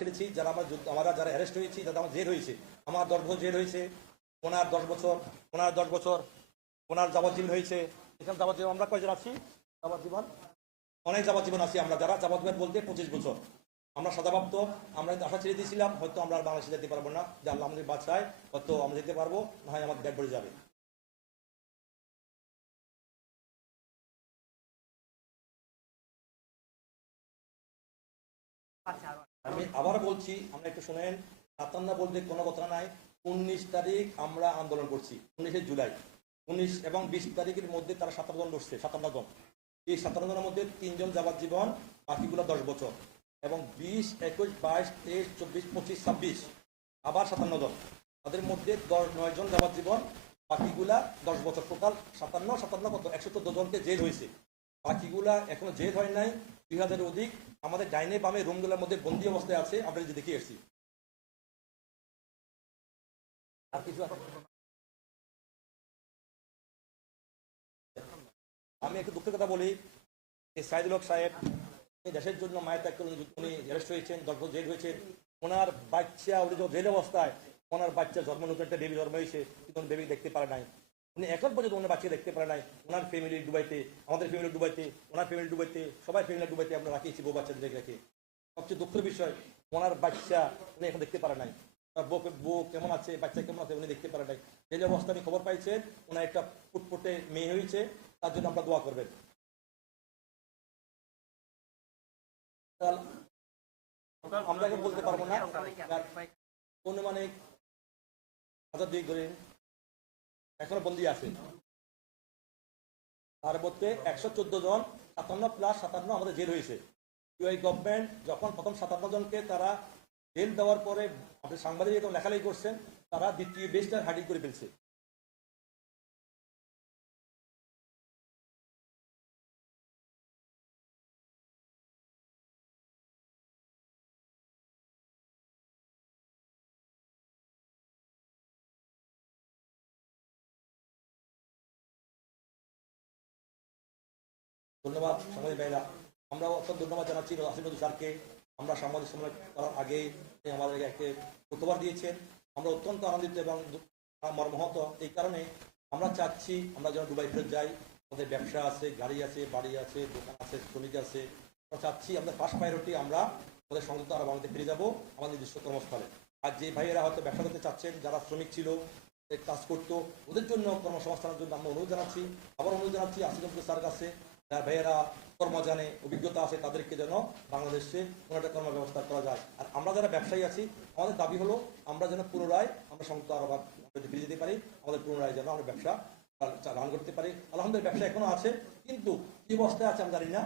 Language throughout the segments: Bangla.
খেলেছি, যারা আমার আমরা যারা অ্যারেস্ট হয়েছি, যারা আমার জেল হয়েছে, আমার দশ বছর জেল হয়েছে, ওনার দশ বছর, ওনার দশ বছর, ওনার যাবজ্জীবন হয়েছে। এখানে যাবজ্জীবন আমরা কয়জন আছি? যাবজ্জীবন? অনেক যাবজ্জীবন আছি আমরা, যারা যাবজ্জীবন বলতে পঁচিশ বছর। আমরা সদাপ্রাপ্ত আমরা আশা ছেড়ে দিয়েছিলাম, হয়তো আমরা আর বাংলাদেশে যেতে পারব না। যে আল্লাহ আমাদের বাচ্চায় হয়তো আমরা যেতে পারব, না হয় আমাদের ডেড বডি যাবে। আমি আবার বলছি, আমরা একটু শুনেন, সাতান্ন বলতে কোনো কথা নাই। উনিশ তারিখ আমরা আন্দোলন করছি, উনিশে জুলাই। উনিশ এবং বিশ তারিখের মধ্যে তারা সাতান্ন জন লড়ছে, সাতান্ন জন। এই সাতান্ন জনের মধ্যে তিনজন যাবার জীবন, বাকিগুলো দশ বছর। এবং বিশ, একুশ, বাইশ, তেইশ, চব্বিশ, পঁচিশ, ছাব্বিশ, আবার সাতান্ন জন। তাদের মধ্যে দশ, নয় জন যাবার জীবন, বাকিগুলা দশ বছর টোটাল সাতান্ন সাতান্ন কত? একশো চোদ্দ জনকে জেল হয়েছে। বাকিগুলা এখনও জেল হয় নাই, দুই হাজারের অধিক আমাদের ডাইনে বামে রুমগুলোর মধ্যে বন্দি অবস্থায় আছে আমরা যে দেখে এসেছি আর কিছু? আমি একটু দুঃখের কথা বলি, এই সাইদুল হক সাহেব দেশের জন্য মায়ের ত্যাগ করে উনি অ্যারেস্ট হয়েছেন দশ বছর জেল হয়েছেন ওনার বাচ্চা, উনি যখন জেল অবস্থায়, ওনার বাচ্চা জন্ম নতুন একটা বেবি জন্ম হয়েছে, কিন্তু বেবি দেখতে পারে নাই। উনি এখন পর্যন্ত ওনার বাচ্চা দেখতে পারে নাই। ওনার ফ্যামিলি ডুবাইতে আমাদের ফ্যামিলি ডুবাইতে ওনার ফ্যামিলি ডুবাইতে সবাই ফ্যামিলি ডুবাইতে আমরা রাখিয়েছি বউ বাচ্চা দেখে রেখে। সবচেয়ে দুঃখের বিষয়, ওনার বাচ্চা উনি এখন দেখতে পারে নাই। বউ বউ কেমন আছে, বাচ্চা কেমন আছে, উনি দেখতে পারে নাই। জেল অবস্থা আমি খবর পাইছেন ওনার একটা ফুটফুটে মেয়ে হয়েছে, তার জন্য আমরা দোয়া করবেন। আমরা বলতে পারব না অনুমানিক হাজার দুই করে এখনও বন্দি আছে। তার মধ্যে একশো চোদ্দ জন, সাতান্ন প্লাস সাতান্ন আমাদের জেল হয়েছে। ইউআই গভর্নমেন্ট যখন প্রথম সাতান্ন জনকে তারা জেল দেওয়ার পরে আপনি সাংবাদিক যখন লেখালেখি করছেন, তারা দ্বিতীয় বেশটা হার্ডিং করে ফেলছে। ধন্যবাদ সাংবাদিক ভাইরা আমরাও অত্যন্ত ধন্যবাদ জানাচ্ছি আসিফুল স্যারকে। আমরা সাংবাদিক সম্মেলন করার আগে আমাদেরকে একটি প্রতিবার দিয়েছেন। আমরা অত্যন্ত আনন্দিত এবং মর্মাহত। এই কারণে আমরা চাচ্ছি আমরা যেন দুবাই ফেরত যাই। আমাদের ব্যবসা আছে, গাড়ি আছে, বাড়ি আছে, দোকান আছে, শ্রমিক আছে। আমরা চাচ্ছি আমাদের ফার্স্ট প্রায়োরিটি আমরা আমাদের সংযুক্ত আরব আমিরাতে ফিরে যাব আমাদের নিজস্ব কর্মস্থলে। আর যে ভাইয়েরা হয়তো ব্যবসা করতে চাচ্ছেন, যারা শ্রমিক ছিল কাজ করতো, ওদের জন্য কর্মসংস্থানের জন্য আমরা অনুরোধ জানাচ্ছি। আবার অনুরোধ জানাচ্ছি আসিফুল স্যার কাছে যারা ভাইয়েরা কর্ম জানে অভিজ্ঞতা আছে তাদেরকে যেন বাংলাদেশে কোনো একটা কর্ম ব্যবস্থা করা যায়। আর আমরা যারা ব্যবসায়ী আছি, আমাদের দাবি হলো আমরা যেন পুনরায় আমরা সংযুক্ত আরব যদি ফিরে যেতে পারি, আমাদের পুনরায় যেন আমরা ব্যবসা রান করতে পারি। আলহামদুলিল্লাহ ব্যবসা এখনও আছে, কিন্তু কি অবস্থায় আছে আমি জানি না।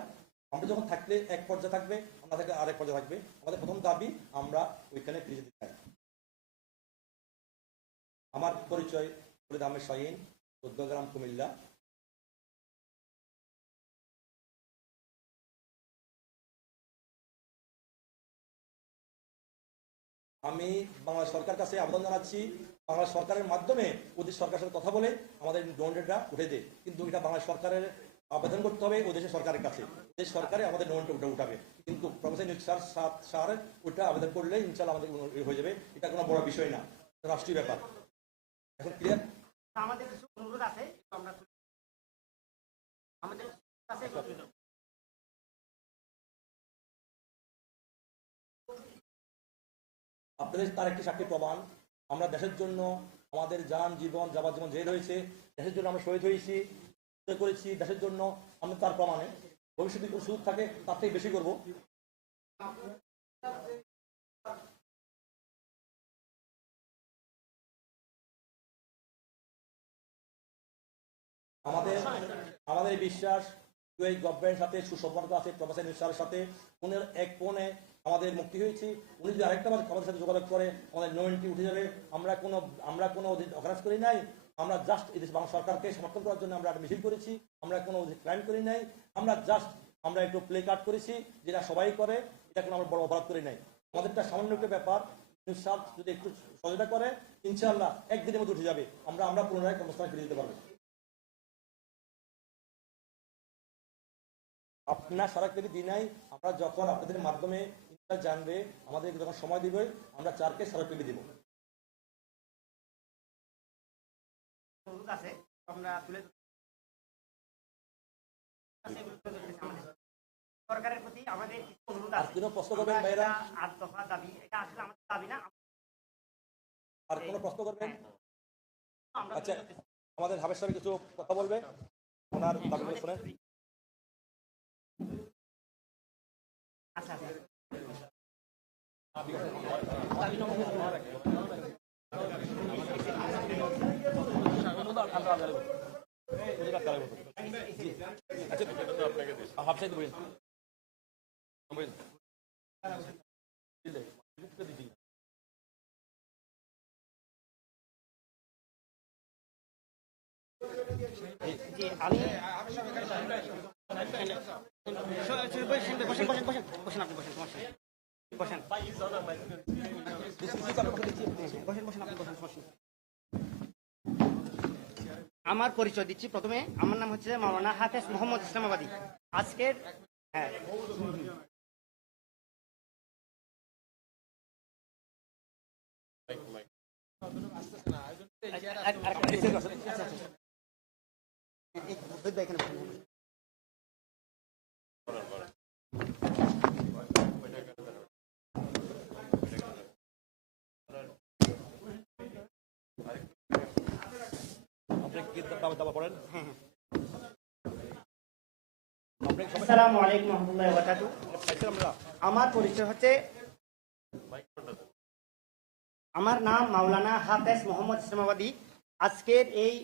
আমরা যখন থাকলে এক পর্যায়ে থাকবে, আমরা থাকলে আরেক পর্যায়ে থাকবে। আমাদের প্রথম দাবি, আমরা ওইখানে ফিরে যেতে চাই। আমার পরিচয় ফরিদ আহমেদ শাহিন চোদ্দগ্রাম কুমিল্লা। আমি বাংলা সরকার কাছে আবেদন জানাচ্ছি বাংলা সরকারের মাধ্যমে ওদের সরকারের সাথে কথা বলে আমাদের ডোনেটটা উঠে দেয় কিন্তু এটা বাংলা সরকারের আবেদন করতে হবে ওদেশের সরকারের কাছে। দেশ সরকারে আমাদের ডোনেটটা উঠে উঠাবে। কিন্তু প্রফেসর স্যার সাত সার ওটা আবেদন করলে ইনশাল্লাহ আমাদের হয়ে যাবে। এটা কোনো বড় বিষয় না রাষ্ট্রীয় ব্যাপার। এখন ক্লিয়ার আমাদের কিছু অনুরোধ আছে আমরা আপনাদের তার একটি সাক্ষী প্রমাণ। আমরা দেশের জন্য, আমাদের যান, জীবন যাবার জীবন জেল হয়েছে, দেশের জন্য আমরা শহীদ হয়েছি করেছি, দেশের জন্য আমরা তার প্রমাণে। ভবিষ্যতে কোনো সুযোগ থাকে, তার থেকে বেশি করব। আমাদের আমাদের বিশ্বাস গভর্নমেন্টের সাথে সুসম্পর্ক আছে প্রফেসর মিনিস্টারের সাথে উনি এক ফোনে আমাদের মুক্তি হয়েছি। উনি যদি আরেকটা বার আমাদের সাথে যোগাযোগ করে, আমাদের নোয়েন্টি উঠে যাবে। আমরা কোনো আমরা কোনো অপরাধ করি নাই। আমরা জাস্ট এই দেশ বাংলা সরকারকে সমর্থন করার জন্য আমরা একটা মিছিল করেছি। আমরা কোনো ক্রাইম করি নাই। আমরা জাস্ট আমরা একটু প্লে কার্ড করেছি, যেটা সবাই করে, এটা কোনো আমরা বড় অপরাধ করি নাই। আমাদেরটা সামান্য একটা ব্যাপার। নিঃশ্বাস যদি একটু সহযোগিতা করে, ইনশাআল্লাহ একদিনের মধ্যে উঠে যাবে। আমরা আমরা পুনরায় কর্মস্থানে ফিরে যেতে পারব। আপনার সরাসরি দিনাই আমরা যখন আপনাদের মাধ্যমে জানবে আমাদের যখন সময় দিবে আমরা চারকে দিব। তুলে ধরতেছি আমাদের। সরকারের প্রতি আমাদের কিছু অনুরোধ আছে। প্রশ্ন করবেন ভাইরা এটা দফা দাবি এটা আসলে আমাদের দাবি না। আর কোনো প্রশ্ন করবেন? আমরা আচ্ছা আমাদের হাবের সাহেব কিছু কথা বলবে? ওনার দাবিগুলো শুনেন আমি বসেন বসেন বসেন বসেন আপনি বসেন আমার পরিচয় দিচ্ছি প্রথমে আমার নাম হচ্ছে মাওলানা হাফেজ মোহাম্মদ ইসলামাবাদী আজকের হ্যাঁ আচ্ছা, আচ্ছা বসেন। আপনি কি দাবা দাবা আমার পরিচয় হচ্ছে আমার নাম মাওলানা হাফেজ মোহাম্মদ ইসলামাবাদী। আজকের এই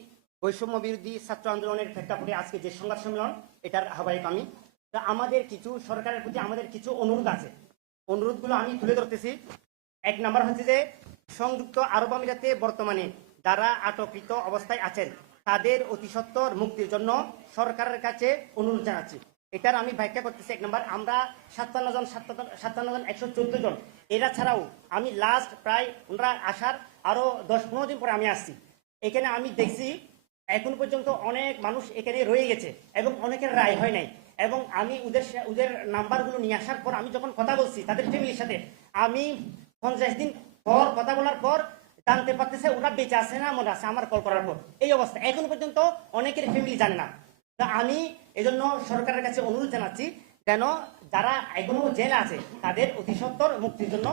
বৈষম্য বিরোধী ছাত্র আন্দোলনের প্রেক্ষাপটে আজকে যে সংবাদ সম্মেলন, এটার আহ্বায়ক আমি। তা আমাদের কিছু সরকারের প্রতি আমাদের কিছু অনুরোধ আছে। অনুরোধগুলো আমি তুলে ধরতেছি। এক নাম্বার হচ্ছে যে, সংযুক্ত আরব আমিরাতে বর্তমানে যারা আটকৃত অবস্থায় আছেন তাদের অতি সত্বর মুক্তির জন্য সরকারের কাছে অনুরোধ জানাচ্ছি। এটার আমি ব্যাখ্যা করতেছি এক নম্বর। আমরা সাতান্ন জন সাতান্ন জন, একশো চোদ্দ জন। এরা ছাড়াও আমি লাস্ট প্রায় ওনারা আসার আরও দশ, পনেরো দিন পরে আমি আসছি। এখানে আমি দেখছি এখন পর্যন্ত অনেক মানুষ এখানে রয়ে গেছে এবং অনেকের রায় হয় নাই। এবং আমি ওদের ওদের নাম্বারগুলো নিয়ে আসার পর আমি যখন কথা বলছি তাদের ফ্যামিলির সাথে, আমি পঞ্চাশ দিন পর কথা বলার পর জানতে পারতেছে, ওরা বেঁচে আছে না মনে আছে, আমার কল করার পর। এই অবস্থা। এখন পর্যন্ত অনেকের ফ্যামিলি জানে না। তা আমি এজন্য সরকারের কাছে অনুরোধ জানাচ্ছি, যেন যারা এখনও জেলে আছে, তাদের অতি সত্বর মুক্তির জন্য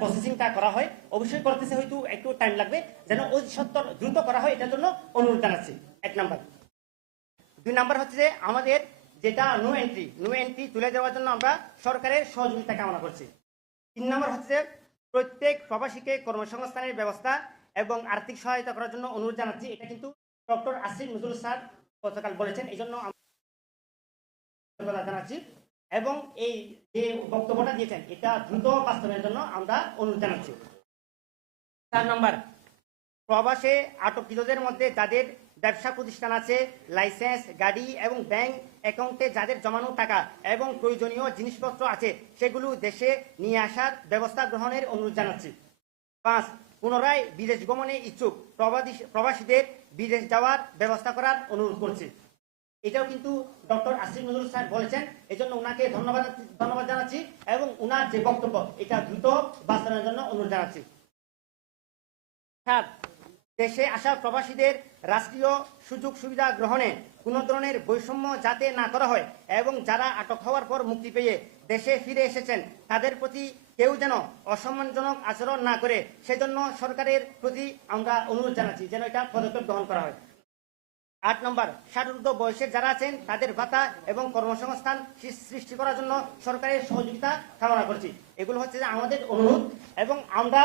প্রসেসিংটা করা হয়। অবশ্যই করতেছে, হয়তো একটু টাইম লাগবে, যেন অতি সত্বর দ্রুত করা হয়, এটার জন্য অনুরোধ জানাচ্ছি। এক নাম্বার। দুই নাম্বার হচ্ছে যে, আমাদের যেটা নো এন্ট্রি নো এন্ট্রি তুলে দেওয়ার জন্য আমরা সরকারের সহযোগিতা কামনা করছি। তিন নাম্বার হচ্ছে প্রত্যেক প্রবাসীকে কর্মসংস্থানের ব্যবস্থা এবং আর্থিক সহায়তা করার জন্য অনুরোধ জানাচ্ছি। এটা কিন্তু ডক্টর আসিফ নজরুল স্যার গতকাল বলেছেন, এই জন্য আমরা জানাচ্ছি এবং এই যে বক্তব্যটা দিয়েছেন, এটা দ্রুত বাস্তবায়নের জন্য আমরা অনুরোধ জানাচ্ছি। চার নম্বর, প্রবাসে আটককৃতদের মধ্যে যাদের ব্যবসা প্রতিষ্ঠান আছে, লাইসেন্স, গাড়ি এবং ব্যাংক অ্যাকাউন্টে যাদের জমানো টাকা এবং প্রয়োজনীয় জিনিসপত্র আছে, সেগুলো দেশে নিয়ে আসার ব্যবস্থা গ্রহণের অনুরোধ জানাচ্ছি। পাঁচ, পুনরায় বিদেশ গমনে ইচ্ছুক প্রবাসীদের বিদেশ যাওয়ার ব্যবস্থা করার অনুরোধ করছি। এটাও কিন্তু ডক্টর আসিফ নজরুল স্যার বলেছেন এই জন্য ওনাকে ধন্যবাদ ধন্যবাদ জানাচ্ছি এবং ওনার যে বক্তব্য, এটা দ্রুত বাস্তবায়নের জন্য অনুরোধ জানাচ্ছি। সাত দেশে আসা প্রবাসীদের রাষ্ট্রীয় সুযোগ সুবিধা গ্রহণে কোনো ধরনের বৈষম্য যাতে না করা হয় এবং যারা আটক হওয়ার পর মুক্তি পেয়ে দেশে ফিরে এসেছেন, তাদের প্রতি কেউ যেন অসম্মানজনক আচরণ না করে, সেজন্য সরকারের প্রতি আমরা অনুরোধ জানাচ্ছি যেন এটা পদক্ষেপ গ্রহণ করা হয়। আট নম্বর, ষাটঊর্ধ্ব বয়সের যারা আছেন, তাদের ভাতা এবং কর্মসংস্থান সৃষ্টি করার জন্য সরকারের সহযোগিতা কামনা করছি। এগুলো হচ্ছে যে আমাদের অনুরোধ এবং আমরা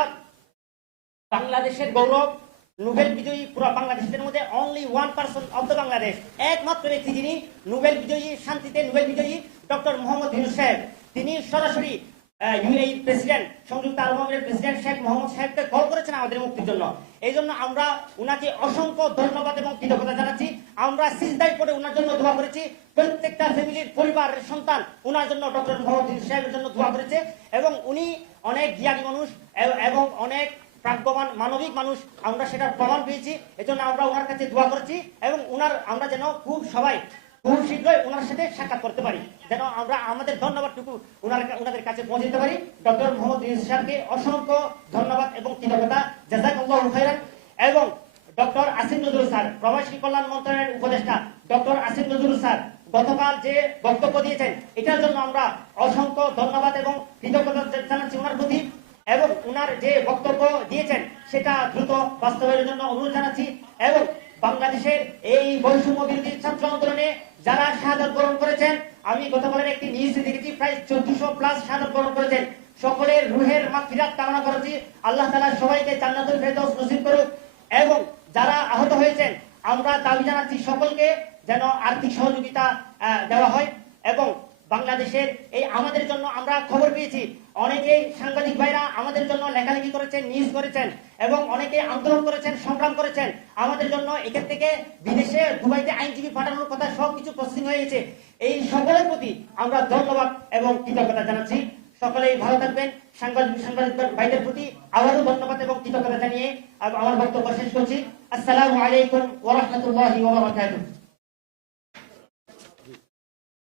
বাংলাদেশের গৌরব নোবেল বিজয়ী পুরো বাংলাদেশের মধ্যে only one person of the Bangladesh একমাত্র ব্যক্তি যিনি নোবেল বিজয়ী, শান্তিতে নোবেল বিজয়ী ডক্টর মোহাম্মদ ইউনুস সাহেব। তিনি সরাসরি ইউএই প্রেসিডেন্ট সংযুক্ত আরব আমিরাতের প্রেসিডেন্ট শেখ মোহাম্মদ সাহেবকে কল করেছেন আমাদের মুক্তির জন্য। এই জন্য আমরা উনাকে অসংখ্য ধন্যবাদ এবং কৃতজ্ঞতা জানাচ্ছি। আমরা সিজদাই করে উনার জন্য দোয়া করেছি। প্রত্যেকটা ফ্যামিলির পরিবারের সন্তান উনার জন্য ডক্টর মোহাম্মদ সাহেবের জন্য দোয়া করেছে। এবং উনি অনেক জ্ঞানী মানুষ এবং অনেক প্রাজ্ঞবান মানবিক মানুষ, আমরা সেটার প্রমাণ পেয়েছি, এজন্য আমরা ওনার কাছে দোয়া করেছি এবং ওনার আমরা যেন খুব সবাই খুব শীঘ্রই ওনার সাথে সাক্ষাৎ করতে পারি, যেন আমরা আমাদের ধন্যবাদটুকু ওনার ওনাদের কাছে পৌঁছে দিতে পারি। ডক্টর মোহাম্মদ ইউনুস স্যারকে অসংখ্য ধন্যবাদ এবং কৃতজ্ঞতা। জাজাকাল্লাহু খাইরান এবং ডক্টর আসিফ নজরুল স্যার, প্রবাসী কল্যাণ মন্ত্রণালয়ের উপদেষ্টা ডক্টর আসিফ নজরুল স্যার, গতকাল যে বক্তব্য দিয়েছেন, এটার জন্য আমরা অসংখ্য ধন্যবাদ এবং কৃতজ্ঞতা জানাচ্ছি ওনার প্রতি। এবং উনার যে বক্তব্য দিয়েছেন, সেটা দ্রুত বাস্তবায়নের জন্য অনুরোধ জানাচ্ছি। এবং বাংলাদেশের এই বৈষম্য বিরোধী ছাত্র আন্দোলনে যারা শাহাদত বরণ করেছেন, আমি গতকালের একটি নিউজ দেখেছি, প্রায় চোদ্দশো প্লাস শাহাদত বরণ করেছেন। সকলের রুহের মাগফিরাত কামনা করেছি। আল্লাহ তাআলা সবাইকে জান্নাতুল ফেরদৌস নসিব করুক। এবং যারা আহত হয়েছেন, আমরা দাবি জানাচ্ছি সকলকে যেন আর্থিক সহযোগিতা দেওয়া হয়। এবং বাংলাদেশের এই আমাদের জন্য আমরা খবর পেয়েছি অনেকেই সাংবাদিক ভাইরা আমাদের জন্য লেখালেখি করেছেন, নিউজ করেছেন এবং অনেকে আন্দোলন করেছেন, সংগ্রাম করেছেন। আমাদের জন্য এখান থেকে বিদেশে দুবাইতে আইনজীবী পাঠানোর কথা সবকিছু প্রসেসিং হয়ে গেছে। এই সকলের প্রতি আমরা ধন্যবাদ এবং কৃতজ্ঞতা জানাচ্ছি। সকলেই ভালো থাকবেন। সাংবাদিক সাংবাদিক ভাইদের প্রতি আবারও ধন্যবাদ এবং কৃতজ্ঞতা জানিয়ে আমার বক্তব্য শেষ করছি। আসসালামু আলাইকুম ওয়া রাহমাতুল্লাহি ওয়া বারাকাতুহু।